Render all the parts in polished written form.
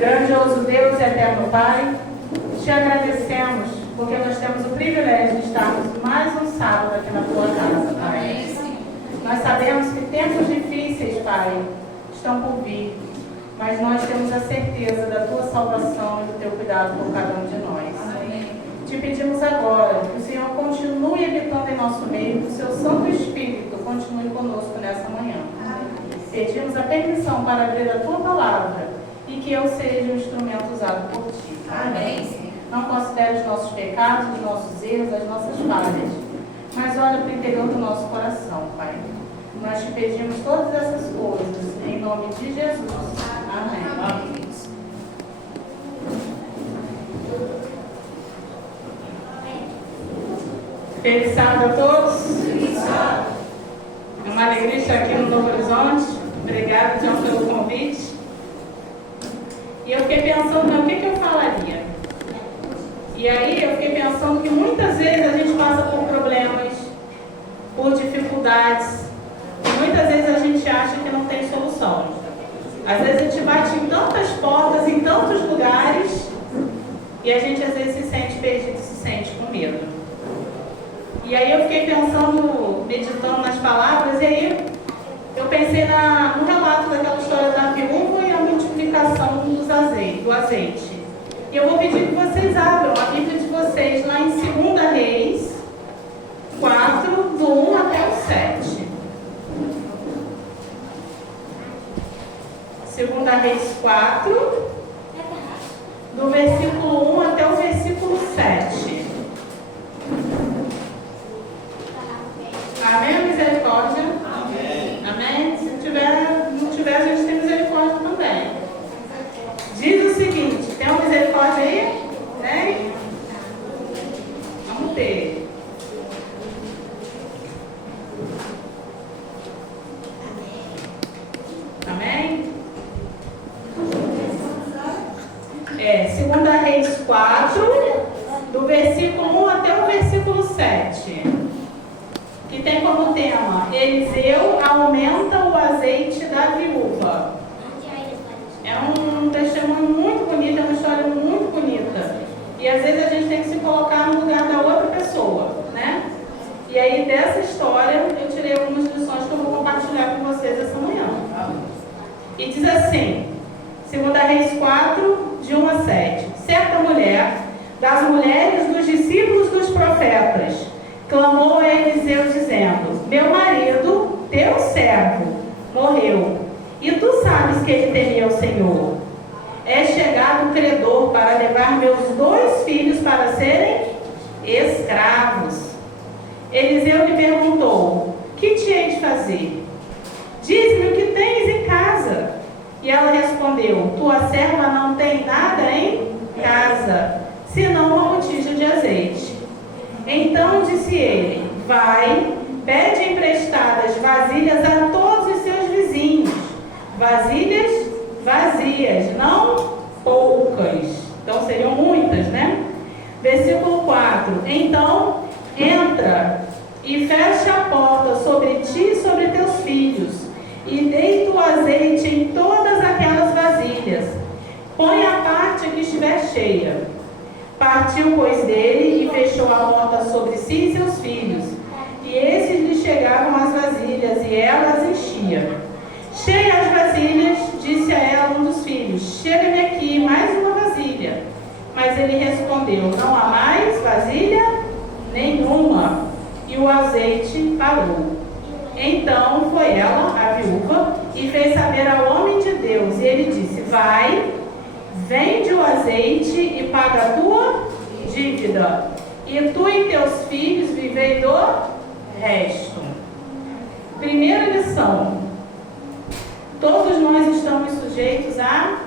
Grandioso Deus e eterno Pai, te agradecemos porque nós temos o privilégio de estarmos mais um sábado aqui na tua casa, Pai. Nós sabemos que tempos difíceis, Pai, estão por vir, mas nós temos a certeza da tua salvação e do teu cuidado por cada um de nós. Te pedimos agora que o Senhor continue habitando em nosso meio, que o seu Santo Espírito continue conosco nessa manhã. Pedimos a permissão para abrir a tua palavra e que eu seja um instrumento usado por ti. Amém. Não considere os nossos pecados, os nossos erros, as nossas falhas, mas olha para o interior do nosso coração, Pai. Nós te pedimos todas essas coisas em nome de Jesus. Amém. Feliz sábado a todos. É uma alegria estar aqui no Novo Horizonte. Obrigada, João, pelo convite. E eu fiquei pensando, o que eu falaria? E aí eu fiquei pensando que muitas vezes a gente passa por problemas, por dificuldades. E muitas vezes a gente acha que não tem solução. Às vezes a gente bate em tantas portas, em tantos lugares, e a gente às vezes se sente perdido, se sente com medo. E aí eu fiquei pensando, meditando nas palavras, e aí eu pensei no relato daquela história da viúva e a multiplicação do azeite. E eu vou pedir que vocês abram a Bíblia de vocês lá em 2 Reis 4, do 1 até o 7. 2 Reis 4, do versículo 1 até o versículo 7. Amém? Misericórdia? Amém. Amém? Se não tiver, a gente tem misericórdia também. Diz o seguinte, tem uma misericórdia aí? Tem? Vamos ter. Amém? 2 Reis 4, do versículo 1 até o versículo 7. Que tem como tema, Eliseu aumenta o azeite da viúva. É um testemunho muito bonito, é uma história muito bonita. E às vezes a gente tem que se colocar no lugar da outra pessoa, né? E aí dessa história eu tirei algumas lições que eu vou compartilhar com vocês essa manhã. E diz assim, 2 Reis 4, de 1 a 7. Certa mulher, das mulheres dos discípulos dos profetas, clamou a Eliseu dizendo, meu marido, teu servo, morreu, e tu sabes que ele temia o Senhor. É chegado o credor para levar meus 2 filhos para serem escravos. Eliseu lhe perguntou, que te hei de fazer? Diz-me o que tens em casa. E ela respondeu, tua serva não tem nada em casa, senão uma botija de azeite. Então disse ele, vai, pede emprestadas vasilhas a todos os seus vizinhos, vasilhas vazias, não poucas. Então seriam muitas, né? Versículo 4, então entra e fecha a porta sobre ti e sobre teus filhos, e deita o azeite em todas aquelas vasilhas, põe a parte que estiver cheia. Partiu, pois, dele e fechou a porta sobre si e seus filhos. E esses lhe chegavam as vasilhas, e ela as enchia. Cheia as vasilhas, disse a ela um dos filhos, chega-me aqui mais uma vasilha. Mas ele respondeu, não há mais vasilha nenhuma. E o azeite parou. Então foi ela, a viúva, e fez saber ao homem de Deus. E ele disse, vai, vende o azeite e paga a tua dívida, e tu e teus filhos vivei do resto. Primeira lição, todos nós estamos sujeitos a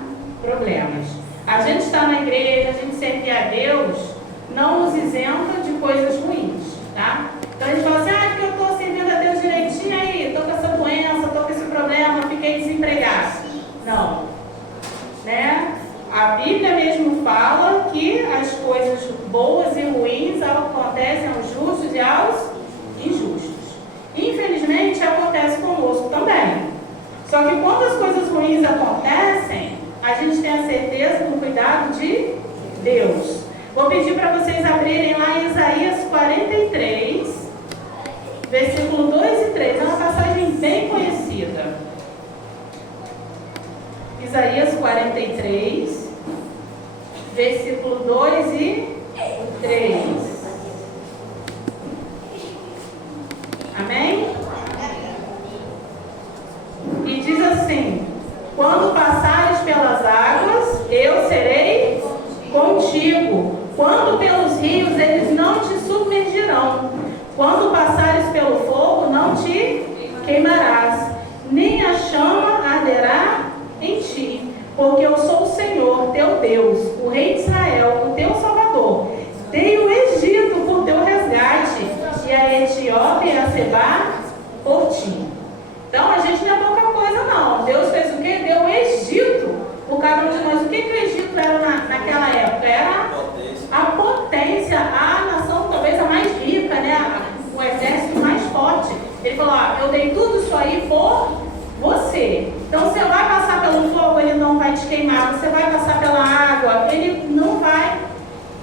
problemas. A gente está na igreja, a gente serve a Deus, não nos isenta de coisas ruins, tá? Então a gente fala assim, porque eu estou servindo a Deus direitinho aí, estou com essa doença, estou com esse problema, fiquei desempregado. Não, né? A Bíblia mesmo fala que as coisas boas e ruins acontecem aos justos e aos injustos. Infelizmente, acontece conosco também. Só que quando as coisas ruins acontecem, a gente tem a certeza Deus. Vou pedir para vocês abrirem lá em Isaías 43, versículo 2 e 3. É uma passagem bem conhecida. Isaías 43, versículo 2 e 3. Amém? E diz assim: quando passares pelas águas, eu serei contigo. Quando pelos rios, eles não te submergirão. Quando passares pelo fogo, não te queimarás, nem a chama arderá em ti. Porque eu sou o Senhor, teu Deus, o Rei de Israel, o teu Salvador. Dei o Egito por teu resgate, e a Etiópia e a Sebá por ti. Então, a gente não é pouca coisa, não. Deus fez o quê? Deu o Egito por cada um de nós. O que o Egito era naquela época? Era a potência, a nação talvez a mais rica, né? O exército mais forte. Ele falou, eu dei tudo isso aí por você. Então, você vai passar pelo fogo, ele não vai te queimar. Você vai passar pela água, ele não vai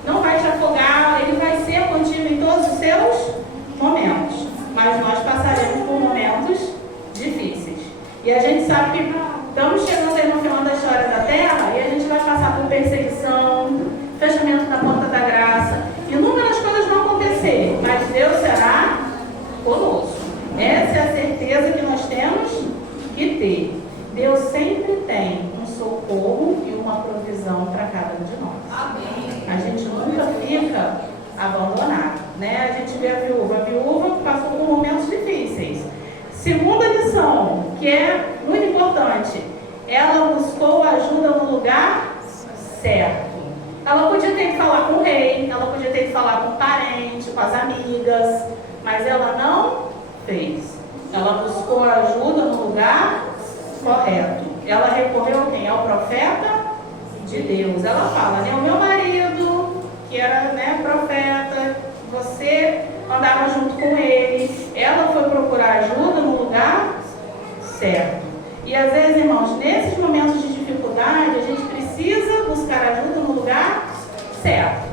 te afogar. Ele vai ser contigo em todos os seus momentos. Mas nós passaremos por momentos difíceis. E a gente sabe que estamos chegando aí no final da história da Terra e a gente vai passar por perseguição, fechamento da porta da graça. Inúmeras coisas vão acontecer, mas Deus será conosco. Essa é a certeza que nós temos que ter. Deus sempre tem um socorro e uma provisão para cada um de nós. Amém. A gente nunca fica abandonado, né? A gente vê a viúva que passou por momentos difíceis. Segunda lição, que é muito importante, ela buscou ajuda no lugar certo. Ela podia ter que falar com o rei, ela podia ter que falar com o parente, com as amigas, mas ela não fez. Ela buscou ajuda no lugar correto. Ela recorreu a quem? Ao profeta de Deus. Ela fala, né? O meu marido, que era, né, profeta, você andava junto com ele. Ela foi procurar ajuda no lugar certo. E às vezes, irmãos, nesses momentos de dificuldade, a gente precisa buscar ajuda no lugar certo,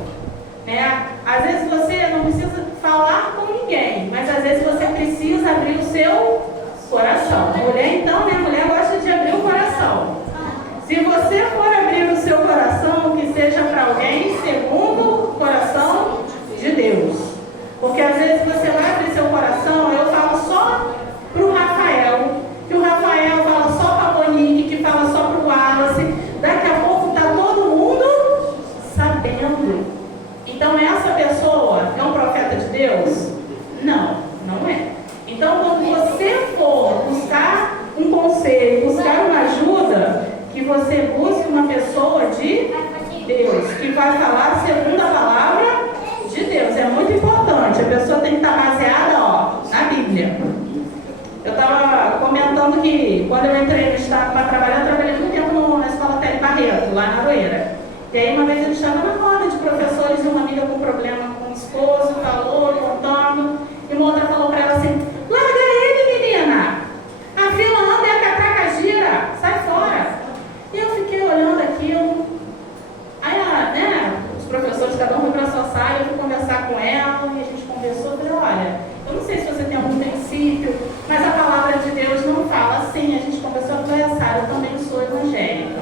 né? Às vezes você não precisa falar com ninguém, mas às vezes você precisa abrir o seu coração. Mulher, então, né? Mulher gosta de abrir o coração. Se você for abrir o seu coração, que seja para alguém segundo o coração de Deus. Porque às vezes você vai abrir seu coração, eu falo só para o Rafael, que o Rafael fala só para a Monique, que fala só para o Wallace. Daqui a pouco está todo mundo sabendo. Então essa pessoa é um profeta de Deus? Não, não é. Então quando você for buscar um conselho, buscar uma ajuda, que você busque uma pessoa de Deus, que vai falar segundo a palavra de Deus. É muito importante. A pessoa tem que estar baseada, na Bíblia. Eu estava comentando que quando eu entrei no estado para trabalhar, eu trabalhei muito tempo na escola Tele Barreto, lá na Aroeira. E aí uma vez eu estava na roda de professores e uma amiga com problema com o esposo, falou, contando, e uma outra falou para ela assim, larga ele, menina! A fila anda e a catraca gira, sai fora! E eu fiquei olhando aquilo, aí os professores, cada um foi para a sua sala, eu fui conversar com ela, e a gente conversou, e falei, olha, eu não sei se você tem algum princípio, mas a palavra de Deus não fala assim. A gente conversou, eu falei, Sara, eu também sou evangélica.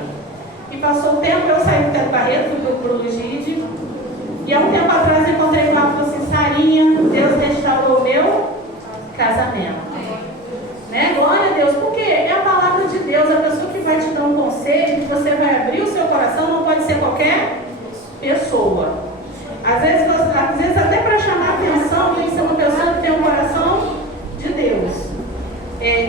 E passou o tempo, eu saí do Tele Barreto, fui para o Lugide, e há um tempo atrás eu encontrei com ela e falei assim, Sarinha, Deus restaurou o meu casamento. Né? Glória a Deus, porque é a palavra de Deus, a pessoa que vai te dar um conselho, que você vai abrir o seu coração, não pode ser qualquer pessoa. Às vezes até para chamar a atenção, tem que ser uma pessoa que tem um coração de Deus.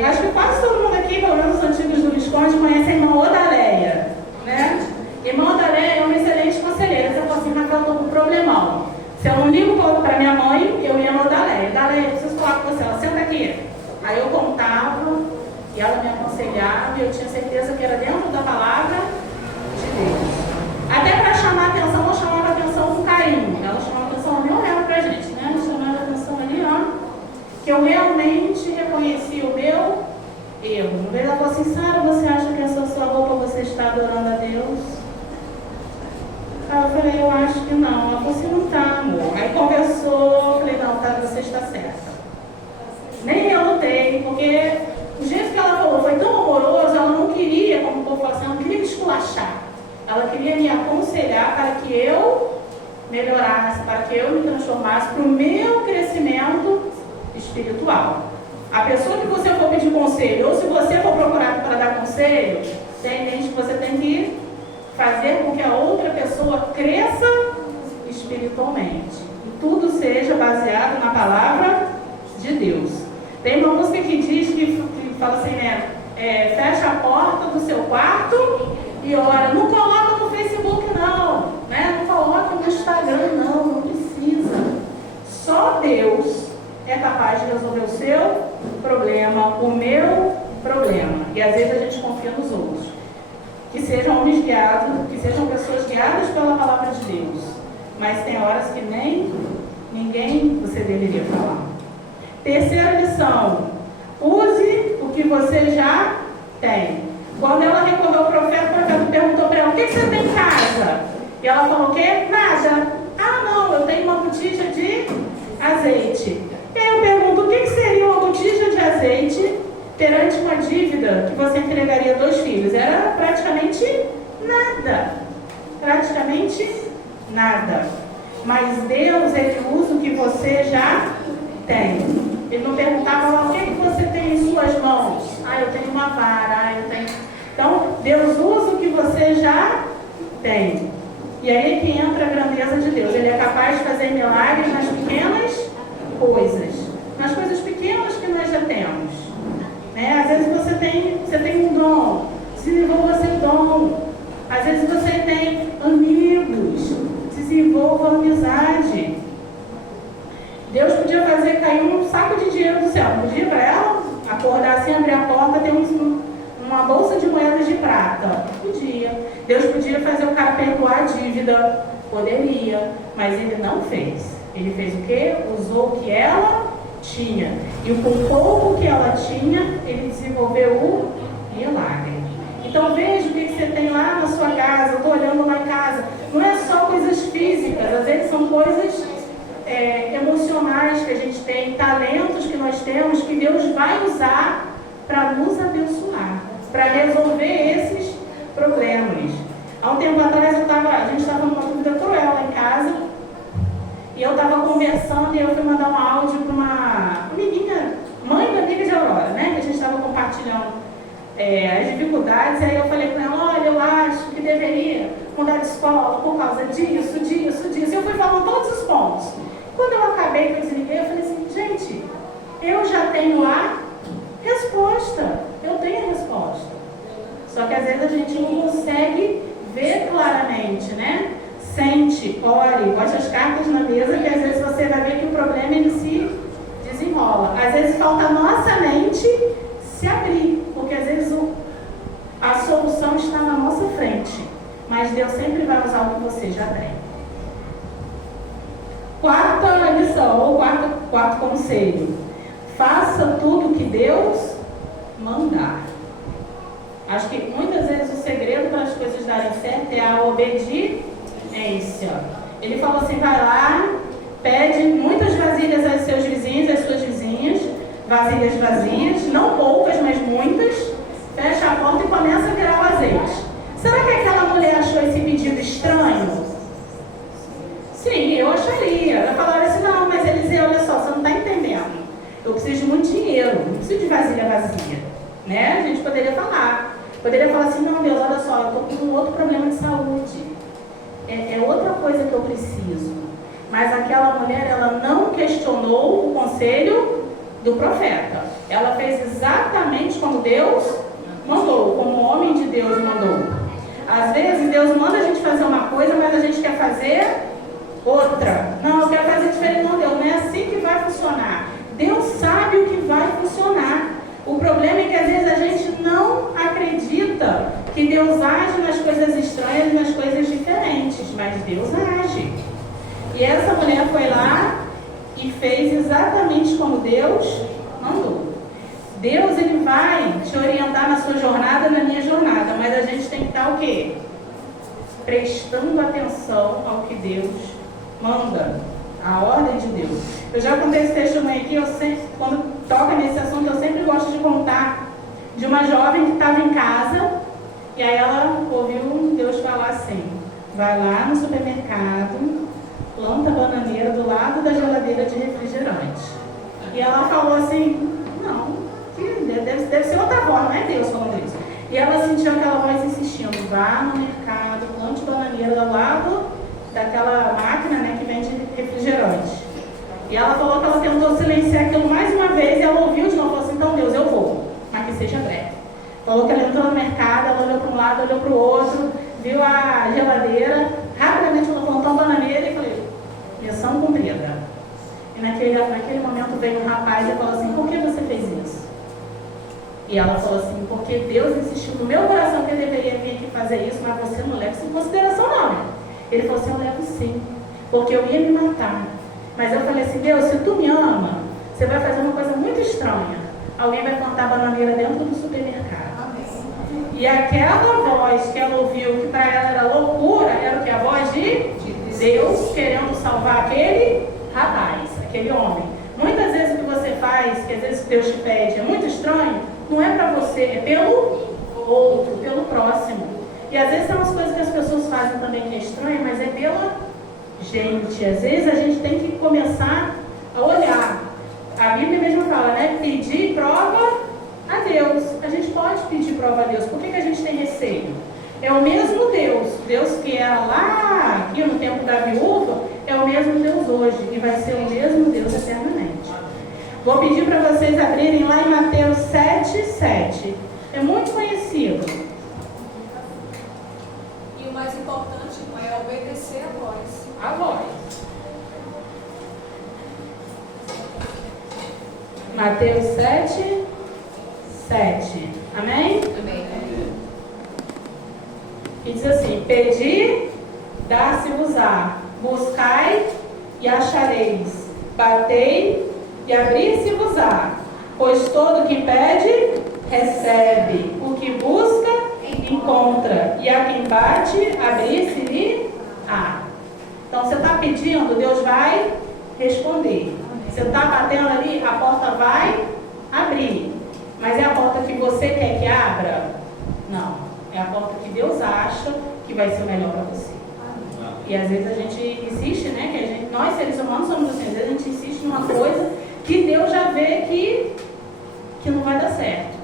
Acho que quase todo mundo aqui, pelo menos os antigos do Visconde, conhece a irmã Odaléia, né? Irmã Odaléia é uma excelente conselheira. Você fala assim, Raquel, eu estou com um problemão. Se eu não ligo para minha mãe, eu ia na Odaléia. Odaléia, eu preciso falar com você, ela senta aqui. Aí eu contava e ela me aconselhava e eu tinha certeza que era dentro da palavra de Deus. Até para chamar a atenção, eu chamava a atenção com carinho. Ela chamava a atenção ali, olhava pra gente, né? Ela chamava a atenção ali, que eu realmente reconheci o meu erro. Uma vez ela falou assim, Sara, você acha que essa sua roupa você está adorando a Deus? Aí eu falei, eu que não. Ela falou assim, não tá, amor. Aí conversou, falei, não, tá, você está certa. Nem eu lutei, porque o jeito que ela falou foi tão amoroso, ela não queria, como o povo fala assim, ela não queria me esculachar. Ela queria me aconselhar para que eu melhorasse, para que eu me transformasse para o meu crescimento espiritual. A pessoa que você for pedir conselho, ou se você for procurado para dar conselho, tenha em mente que você tem que fazer com que a outra pessoa cresça espiritualmente. E tudo seja baseado na palavra de Deus. Tem uma música que diz, que fala assim, né? Fecha a porta do seu quarto e ora. Não coloca no Facebook não, né? Não coloca no Instagram não precisa. Só Deus é capaz de resolver o seu problema, o meu problema. E às vezes a gente confia nos outros. Que sejam homens guiados, que sejam pessoas guiadas pela palavra de Deus. Mas tem horas que nem ninguém você deveria falar. Terceira lição. Use o que você já tem. Quando ela recorreu ao profeta, o profeta perguntou para ela, o que você tem em casa? E ela falou o quê? Nada. Ah, não, eu tenho uma botija de azeite. E aí eu pergunto, o que seria uma botija de azeite perante uma dívida que você entregaria 2 filhos? Era praticamente nada. Praticamente nada. Mas Deus, Ele usa o que você já tem. Ele não perguntava, o que você tem em suas mãos? Ah, eu tenho uma vara, eu tenho... Então, Deus usa o que você já tem. E aí é que entra a grandeza de Deus. Ele é capaz de fazer milagres nas pequenas coisas. Nas coisas pequenas que nós já temos. Né? Às vezes você tem um dom. Desenvolva seu dom. Às vezes você tem amigos. Desenvolva amizade. Deus podia fazer cair um saco de dinheiro do céu. Podia para ela acordar assim, abrir a porta, ter uma bolsa de moedas de prata. Podia. Deus podia fazer o cara perdoar a dívida. Poderia. Mas Ele não fez. Ele fez o quê? Usou o que ela tinha. E com o pouco que ela tinha, Ele desenvolveu o milagre. Então veja o que você tem lá na sua casa. Eu estou olhando lá em casa. Não é só coisas físicas. Às vezes são coisas emocionais que a gente tem, talentos que nós temos, que Deus vai usar para nos abençoar, para resolver esses problemas. Há um tempo atrás a gente estava numa dúvida cruel lá em casa, e eu estava conversando e eu fui mandar um áudio para uma menina, mãe da amiga de Aurora, né? Que a gente estava compartilhando as dificuldades, e aí eu falei para ela, olha, eu acho que deveria mudar de escola por causa disso. E eu fui falando todos os pontos. Quando eu acabei, que eu desliguei, eu falei assim, gente, eu já tenho a resposta. Eu tenho a resposta. Só que às vezes a gente não consegue ver claramente, né? Sente, ore, bote as cartas na mesa, que às vezes você vai ver que o problema ele se desenrola. Às vezes falta a nossa mente se abrir, porque às vezes a solução está na nossa frente. Mas Deus sempre vai usar o que você já tem. Quarta lição, ou quarto conselho. Faça tudo que Deus mandar. Acho que muitas vezes o segredo para as coisas darem certo é a obediência. Ele falou assim, vai lá, pede muitas vasilhas aos seus vizinhos, às suas vizinhas, vasilhas vazias, não poucas, mas muitas, fecha a porta e começa a virar o azeite. Será que aquela mulher achou esse pedido estranho? Sim, eu acharia. Ela falaria assim, não, mas Eliseu, olha só, você não está entendendo. Eu preciso de muito dinheiro, não preciso de vasilha vazia. Né? A gente poderia falar. Poderia falar assim, não, Deus, olha só, eu estou com um outro problema de saúde. É outra coisa que eu preciso. Mas aquela mulher, ela não questionou o conselho do profeta. Ela fez exatamente como Deus mandou, como o homem de Deus mandou. Às vezes Deus manda a gente fazer uma coisa, mas a gente quer fazer outra. Não, eu quero fazer diferente. Não, Deus, não é assim que vai funcionar. Deus sabe o que vai funcionar. O problema é que às vezes a gente não acredita que Deus age nas coisas estranhas, nas coisas diferentes, mas Deus age. E essa mulher foi lá e fez exatamente como Deus mandou. Deus, Ele vai te orientar na sua jornada, na minha jornada, mas a gente tem que estar o quê? prestando atenção ao que Deus manda, a ordem de Deus. Eu já contei esse testemunho aqui, quando toca nesse assunto, eu sempre gosto de contar de uma jovem que estava em casa, e aí ela ouviu Deus falar assim: vai lá no supermercado, planta a bananeira do lado da geladeira de refrigerante. E ela falou assim: não, deve ser outra voz, não é Deus falando isso. E ela sentiu aquela voz insistindo: vá no mercado, plante bananeira do lado daquela máquina, né, que vende refrigerante. E ela falou que ela tentou silenciar aquilo mais uma vez, e ela ouviu de novo e falou assim: então Deus, eu vou, mas que seja breve. Falou que ela entrou no mercado, ela olhou para um lado, olhou para o outro, viu a geladeira, rapidamente ela plantou uma bananeira e falei: missão cumprida. E naquele momento veio um rapaz e falou assim: por que você fez isso? E ela falou assim: porque Deus insistiu no meu coração que eu deveria vir aqui fazer isso, mas você não leva isso em consideração não. Ele falou assim: eu levo sim, porque eu ia me matar. Mas eu falei assim: Deus, se tu me ama, você vai fazer uma coisa muito estranha. Alguém vai plantar bananeira dentro do supermercado. E aquela voz que ela ouviu, que para ela era loucura, era o que? A voz de Deus querendo salvar aquele rapaz, aquele homem. Muitas vezes o que você faz, que às vezes Deus te pede, é muito estranho, não é para você, é pelo outro, pelo próximo. E às vezes são as coisas que as pessoas fazem também que é estranho, mas é pela gente. Às vezes a gente tem que começar a olhar. A Bíblia mesmo fala, né? Pedir prova a Deus. A gente pode pedir prova a Deus. Por que a gente tem receio? É o mesmo Deus. Deus que era lá, aqui no tempo da viúva, é o mesmo Deus hoje. E vai ser o mesmo Deus eternamente. Vou pedir para vocês abrirem lá em Mateus 7:7. É muito conhecido. E o mais importante é obedecer a voz. A voz. Mateus 7:7. Amém? Amém. E diz assim: pedi, dá-se-vos-á, buscai e achareis, batei e abrir-se-vos-á, pois todo que pede, recebe, o que busca, encontra, e a quem bate, abrir-se-lhe-á. Então você está pedindo, Deus vai responder. Você está batendo ali, a porta vai abrir. Mas é a porta que você quer que abra? Não. É a porta que Deus acha que vai ser melhor para você. E às vezes a gente insiste, né? Que nós seres humanos somos assim, às vezes a gente insiste numa coisa que Deus já vê que não vai dar certo.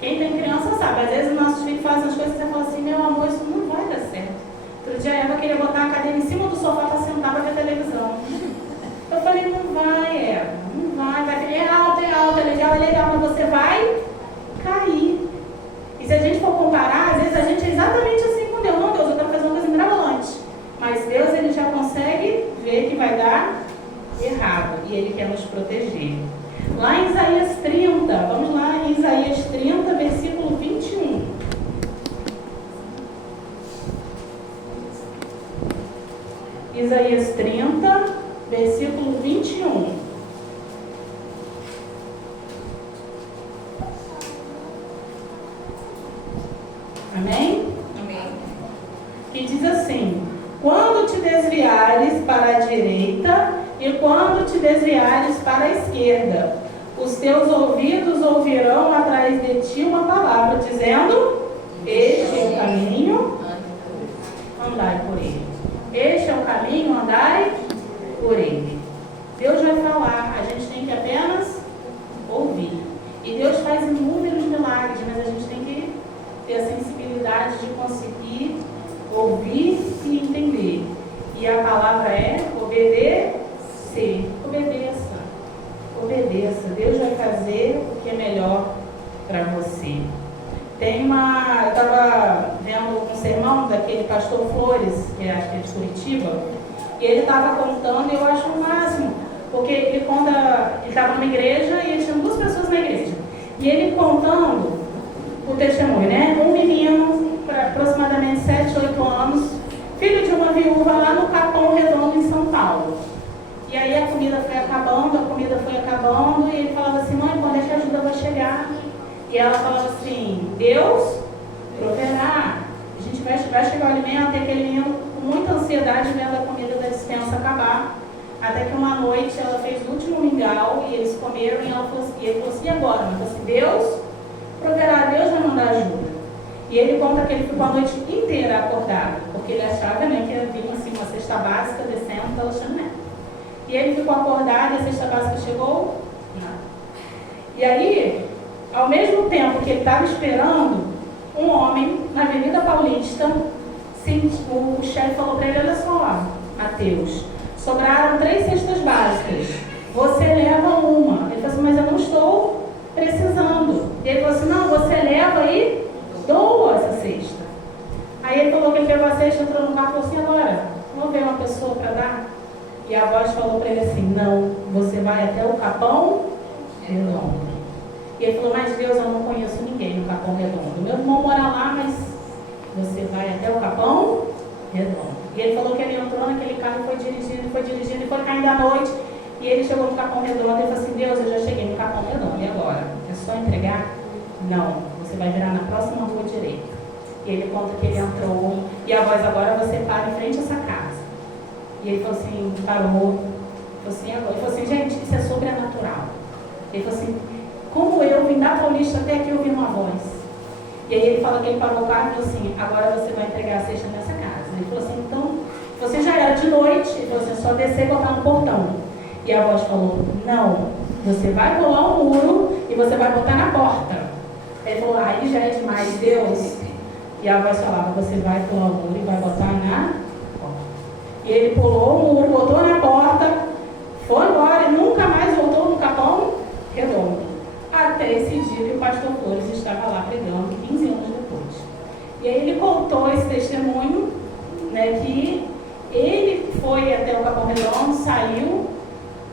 Quem tem criança sabe, às vezes nossos filhos fazem as coisas e você fala assim: meu amor, isso não vai dar certo. Outro dia a Eva queria botar a cadeira em cima do sofá para sentar para ver televisão. Eu falei: não vai, Eva, não vai, é alto, é legal, mas você vai cair. E se a gente for comparar, às vezes a gente é exatamente assim com Deus. Não, Deus, eu quero fazer uma coisa mirabolante. Mas Deus, ele já consegue ver que vai dar errado. E ele quer nos proteger. Lá em Isaías 30, vamos lá em Isaías 30, versículo 21. Isaías 30, versículo 21. Amém? Amém. Que diz assim: quando te desviares para a direita e quando te desviares para a esquerda, os teus ouvidos ouvirão atrás de ti uma palavra, dizendo: este é o caminho, andai por ele. Este é o caminho, andai por ele. Deus vai falar, a gente tem que apenas ouvir. E Deus faz inúmeros milagres, mas a gente tem que ter a sensibilidade de conseguir ouvir e entender. E a palavra é obedecer. Obedeça. Obedeça. Deus vai fazer o que é melhor para você. Eu estava vendo um sermão daquele pastor Flores, que acho que é de Curitiba, e ele estava contando, e eu acho o máximo, porque ele conta, ele estava numa igreja e ele tinha 2 pessoas na igreja. E ele contando o testemunho, né? Um menino, aproximadamente 7, 8 anos, filho de uma viúva lá no Capão Redondo, em São Paulo. E aí a comida foi acabando, e ele falava assim: mãe, quando é que a ajuda vai chegar? E ela falava assim: Deus proverá. A gente vai vai chegar o alimento e aquele menino com muita ansiedade vendo a comida da despensa acabar. Até que uma noite ela fez o último mingau e eles comeram e ele falou assim, e agora? Ela falou assim, Deus proverá, Deus vai mandar ajuda. E ele conta que ele ficou a noite inteira acordado, porque ele achava, né, que ia vir assim, uma cesta básica descendo pela chaminé. E ele ficou acordado e a cesta básica chegou? Não. E aí, ao mesmo tempo que ele estava esperando, um homem na Avenida Paulista, o chefe falou para ele, olha só, Mateus, sobraram 3 cestas básicas, você leva uma. Ele falou assim, mas eu não estou precisando. E ele falou assim, não, você leva e doa essa cesta. Aí ele falou que ele pegou a cesta, entrou no carro e falou assim, agora, vamos ver uma pessoa para dar? E a voz falou para ele assim, não, você vai até o Capão Redondo. E ele falou, mas Deus, eu não conheço ninguém no Capão Redondo. Meu irmão mora lá, mas você vai até o Capão Redondo. E ele falou que ele entrou naquele carro e foi dirigindo, e foi caindo à noite. E ele chegou no Capão Redondo e falou assim, Deus, eu já cheguei no Capão Redondo, e agora? É só entregar? Não, você vai virar na próxima rua direita. E ele conta que ele entrou, e a voz, agora você para em frente a essa casa. E ele falou assim, parou. Ele falou assim, gente, isso é sobrenatural. Ele falou assim, como eu vim da Paulista até aqui ouvindo uma voz. E aí ele fala que ele parou o carro e falou assim, agora você vai entregar a cesta nessa casa. Ele falou assim, então, você já era de noite. Ele falou assim, é só descer e botar no portão. E a voz falou, não, você vai pular o muro e você vai botar na porta. Ele falou, aí já é demais, Deus. E a voz falava, você vai pular o muro e vai botar na porta. E ele pulou o muro, botou na porta, foi embora e nunca mais voltou no Capão Redondo. Até esse dia que o pastor Flores estava lá pregando, 15 anos depois. E aí ele contou esse testemunho, né, que ele foi até o Capão Redondo, saiu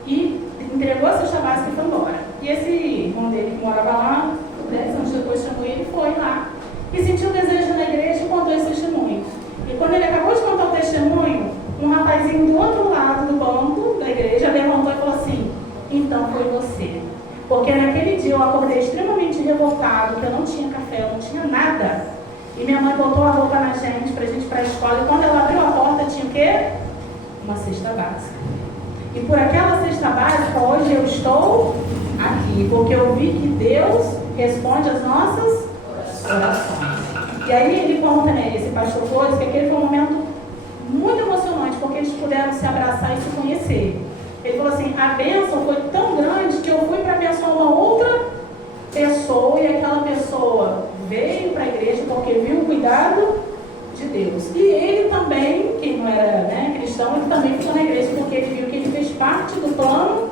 e entregou a cesta básica e foi embora. E esse irmão dele que morava lá, 10 anos depois chamou ele, foi lá e sentiu o desejo na igreja e contou esse testemunho. E quando ele acabou de contar o testemunho, um rapazinho do outro lado do banco da igreja levantou e falou assim, então foi você. Porque naquele dia eu acordei extremamente revoltado, que eu não tinha café, eu não tinha nada. E minha mãe botou a roupa na gente pra gente ir pra escola. E quando ela abriu a porta, tinha o quê? Uma cesta básica. E por aquela cesta básica, hoje eu estou aqui. Porque eu vi que Deus responde às nossas orações. E aí ele conta, né, esse pastor Flores, que aquele foi um momento muito emocionante, porque eles puderam se abraçar e se conhecer. Ele falou assim, a bênção foi tão grande que eu fui para abençoar uma outra pessoa e aquela pessoa veio para a igreja porque viu o cuidado de Deus. E ele também, que não era, né, cristão, ele também ficou na igreja porque ele viu que ele fez parte do plano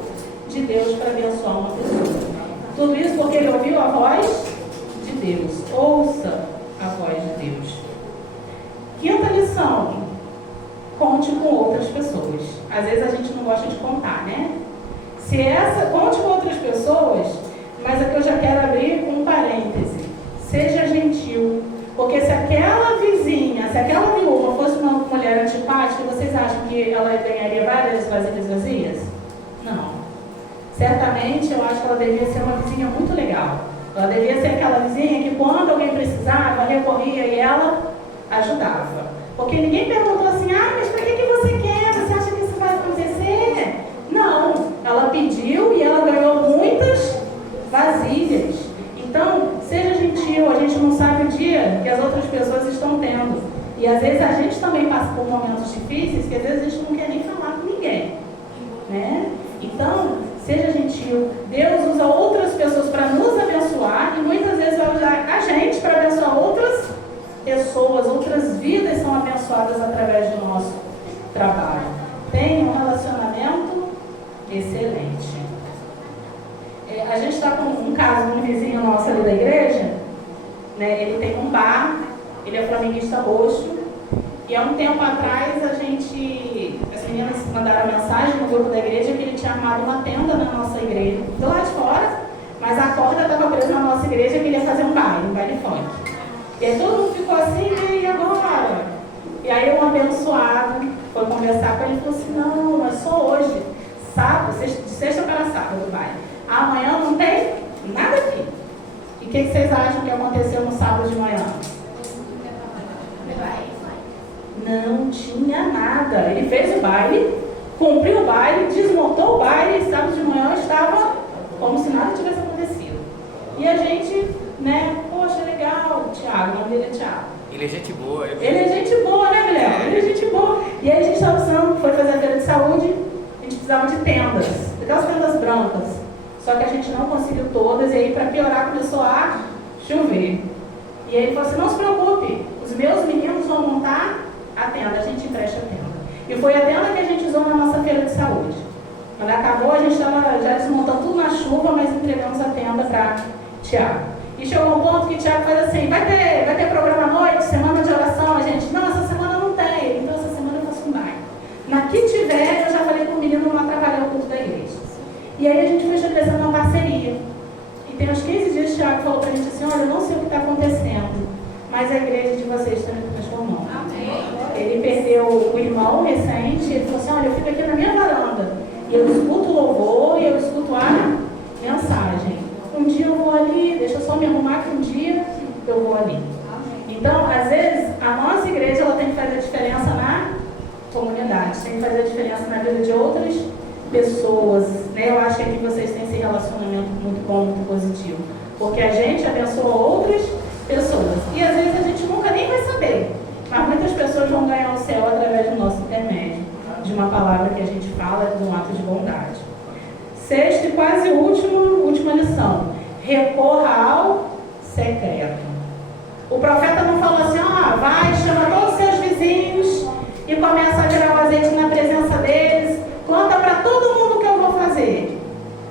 de Deus para abençoar uma pessoa. Tudo isso porque ele ouviu a voz de Deus. Ouça a voz de Deus. Quinta lição. Conte com outras pessoas. Às vezes a gente não gosta de contar, né? Conte com outras pessoas, mas aqui eu já quero abrir um parêntese. Seja gentil. Porque se aquela vizinha, se aquela viúva fosse uma mulher antipática, vocês acham que ela ganharia várias vasilhas vazias? Não. Certamente eu acho que ela devia ser uma vizinha muito legal. Ela devia ser aquela vizinha que quando alguém precisava, recorria e ela ajudava. Porque ninguém perguntou assim, mas para que você quer? Você acha que isso vai acontecer? Não, ela pediu e ela ganhou muitas vasilhas. Então, seja gentil, a gente não sabe o dia que as outras pessoas estão tendo. E às vezes a gente também passa por momentos difíceis que às vezes a gente não quer nem falar com ninguém, né? Então, seja gentil. Deus usa outras pessoas para nos abençoar e muitas vezes vai usar a gente para abençoar outras pessoas, outras vidas são abençoadas através do nosso trabalho. Tem um relacionamento excelente. A gente está com um caso de um vizinho nosso ali da igreja, né? Ele tem um bar, ele é flamenguista roxo, e há um tempo atrás as meninas mandaram mensagem no grupo da igreja que ele tinha armado uma tenda na nossa igreja, do lado de fora, mas a corda estava presa na nossa igreja que ele ia fazer um baile funk. E aí todo mundo ficou assim, e agora? E aí um abençoado foi conversar com ele e falou assim, não, é só hoje, sábado, de sexta para sábado, vai. Amanhã não tem nada aqui. E o que vocês acham que aconteceu no sábado de manhã? Não tinha nada. Ele fez o baile, cumpriu o baile, desmontou o baile e sábado de manhã estava como se nada tivesse acontecido. E a gente, né, poxa, legal, Tiago, o nome dele é Tiago. Ele é gente boa. Ele é gente boa, né, Guilherme? Ele é gente boa. E aí a gente estava precisando, foi fazer a feira de saúde, a gente precisava de tendas, aquelas tendas brancas. Só que a gente não conseguiu todas, e aí para piorar começou a chover. E aí ele falou assim, não se preocupe, os meus meninos vão montar a tenda, a gente empresta a tenda. E foi a tenda que a gente usou na nossa feira de saúde. Quando acabou, a gente estava já desmontando tudo na chuva, mas entregamos a tenda para Tiago. E chegou um ponto que o Tiago faz assim, vai ter programa à noite, semana de oração, a gente, não, essa semana não tem, então essa semana eu faço um baile. Na que tiver, eu já falei com o menino não atrapalhar o culto da igreja. E aí a gente foi estabelecendo uma parceria. E tem uns 15 dias o Tiago falou para a gente assim, olha, eu não sei o que está acontecendo, mas a igreja de vocês está me transformando. Amém. Ele perdeu o irmão recente, ele falou assim, olha, eu fico aqui na minha varanda, e eu escuto o louvor, e eu escuto a mensagem. Um dia eu vou ali, deixa eu só me arrumar que um dia eu vou ali. Então, às vezes, a nossa igreja ela tem que fazer a diferença na comunidade, tem que fazer a diferença na vida de outras pessoas, né? Eu acho que aqui vocês têm esse relacionamento muito bom, muito positivo, porque a gente abençoa outras pessoas, e às vezes a gente nunca nem vai saber, mas muitas pessoas vão ganhar o céu através do nosso intermédio, de uma palavra que a gente fala, de um ato de bondade. Sexta e quase última lição, recorra ao secreto. O profeta não falou assim, vai, chama todos os seus vizinhos e começa a virar o azeite na presença deles, conta para todo mundo o que eu vou fazer.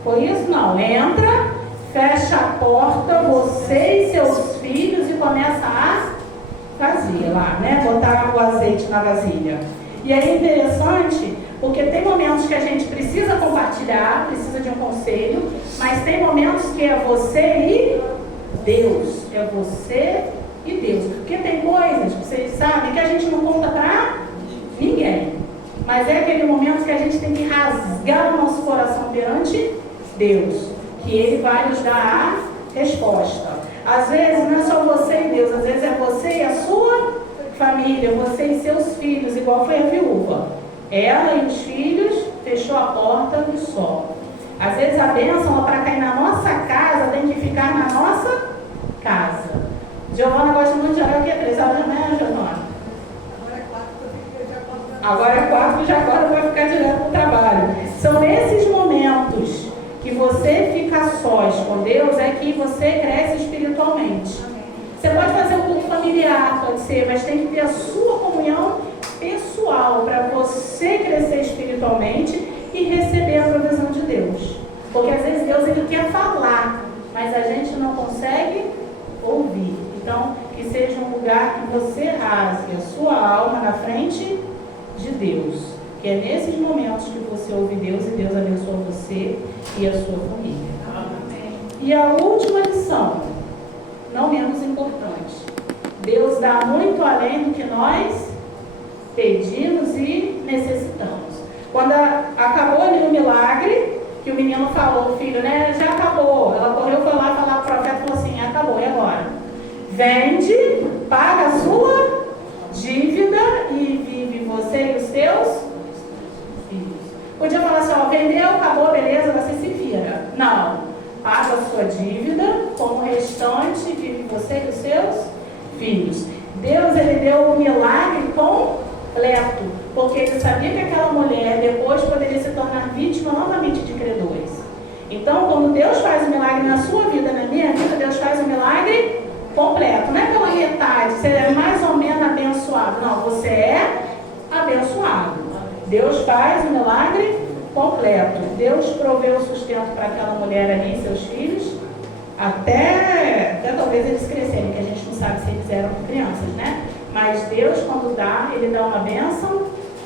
Foi isso? Não. Entra, fecha a porta, você e seus filhos, e começa a fazer lá, né? Botar o azeite na vasilha. E aí é interessante, porque tem momentos que a gente precisa compartilhar, precisa de um conselho, mas tem momentos que é você e Deus. É você e Deus. Porque tem coisas, vocês sabem, que a gente não conta para ninguém. Mas é aquele momento que a gente tem que rasgar o nosso coração perante Deus, que Ele vai nos dar a resposta. Às vezes não é só você e Deus, às vezes é você e a sua família, você e seus filhos, igual foi a viúva. Ela e os filhos fechou a porta do sol. Às vezes a bênção para cair na nossa casa tem que ficar na nossa casa. Giovana gosta muito de orar o que? 3 horas, né, Giovana? Agora é 4, já agora vai ficar direto para o trabalho. São esses momentos que você fica sós com Deus, é que você cresce espiritualmente. Você pode fazer um culto familiar, pode ser, mas tem que ter a sua comunhão pessoal para você crescer espiritualmente e receber a provisão de Deus. Porque às vezes Deus ele quer falar, mas a gente não consegue ouvir. Então, que seja um lugar que você rasgue a sua alma na frente de Deus. Que é nesses momentos que você ouve Deus e Deus abençoa você e a sua família. Amém. E a última lição, não menos importante. Deus dá muito além do que nós pedimos e necessitamos. Quando acabou ali o milagre, que o menino falou, o filho, né? Já acabou. Ela correu, foi lá falar para o profeta e falou assim, acabou, e agora? Vende, paga a sua dívida e vive você e os seus filhos. Podia falar assim, vendeu, acabou, beleza, você se vira. Não. Paga a sua dívida, como restante vive você e os seus filhos. Deus, ele deu um milagre completo, porque ele sabia que aquela mulher depois poderia se tornar vítima novamente de credores. Então, quando Deus faz um milagre na sua vida, na minha vida, Deus faz um milagre completo. Não é pela metade, você é mais ou menos abençoado. Não, você é abençoado. Deus faz um milagre completo. Deus proveu o sustento para aquela mulher ali e seus filhos, até talvez eles crescerem, que a gente não sabe se eles eram crianças, né? Mas Deus, quando dá, Ele dá uma bênção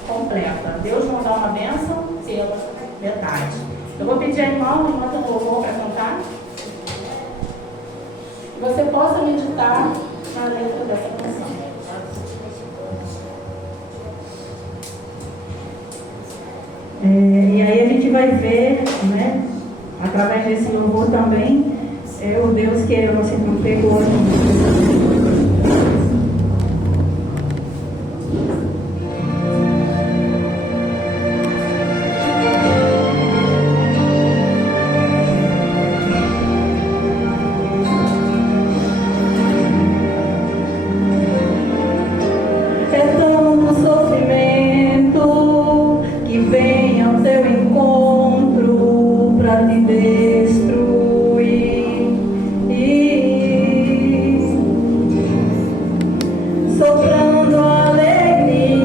completa. Deus não dá uma bênção pela metade. Eu vou pedir a irmã tem louvor para cantar. Você possa meditar na letra dessa canção. E aí a gente vai ver, né, através desse louvor também, o Deus que você não pegou. É tanto sofrimento que vem ao teu encontro para te destruir. Soprando alegria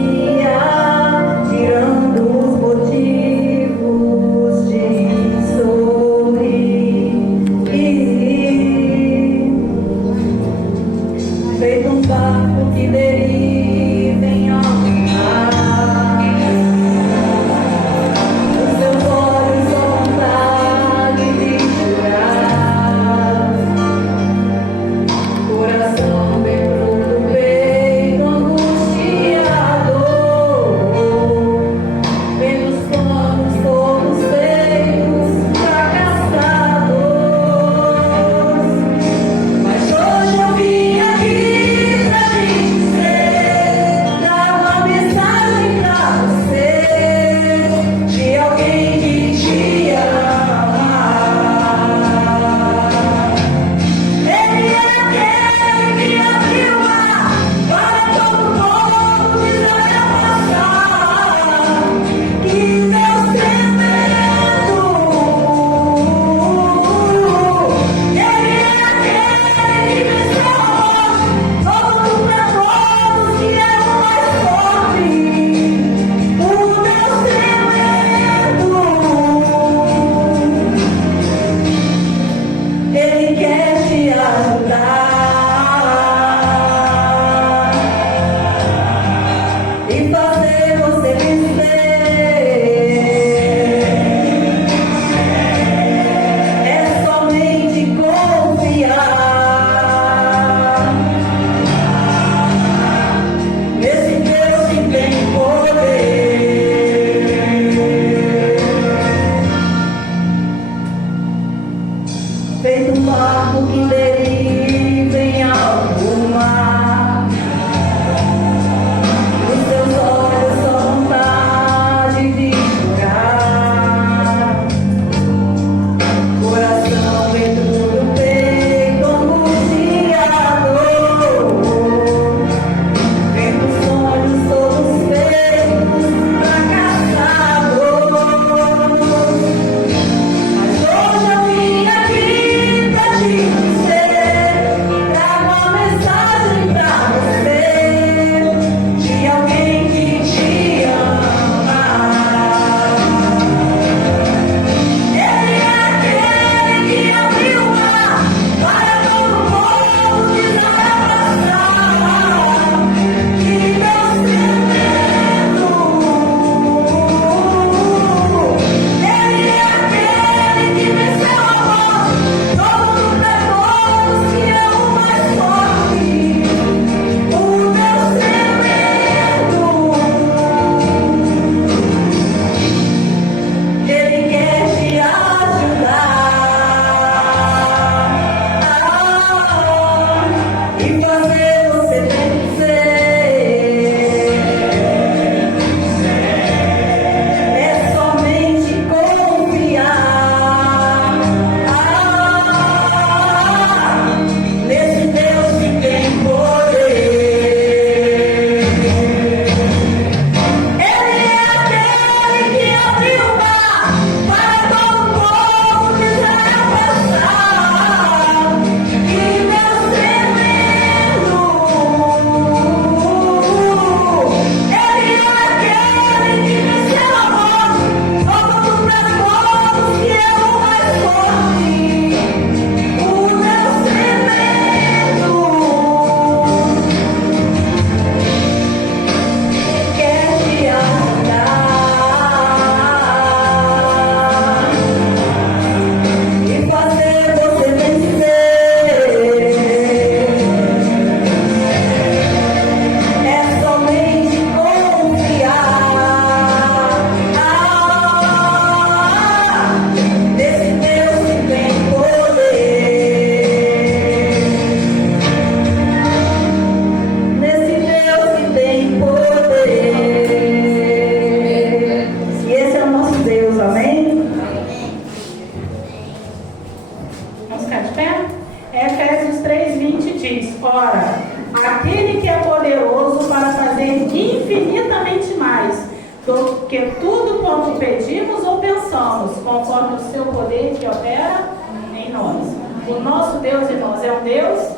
que tudo quanto pedimos ou pensamos, conforme o seu poder que opera em nós. O nosso Deus, irmãos, é um Deus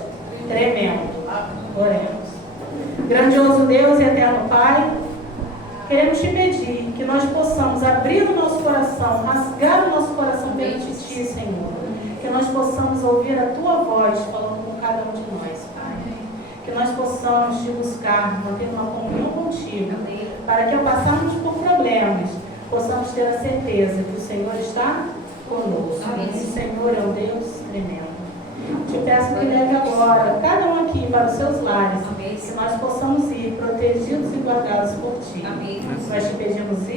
tremendo. Oremos. Grandioso Deus e eterno Pai, queremos te pedir que nós possamos abrir o nosso coração, rasgar o nosso coração perante ti, Senhor. Que nós possamos ouvir a tua voz falando com cada um de nós, Pai. Que nós possamos te buscar, manter uma comunhão contigo, para que ao passarmos por problemas, possamos ter a certeza que o Senhor está conosco. O Senhor é um Deus tremendo. Te peço que leve agora cada um aqui para os seus lares, que nós possamos ir protegidos e guardados por ti. Nós te pedimos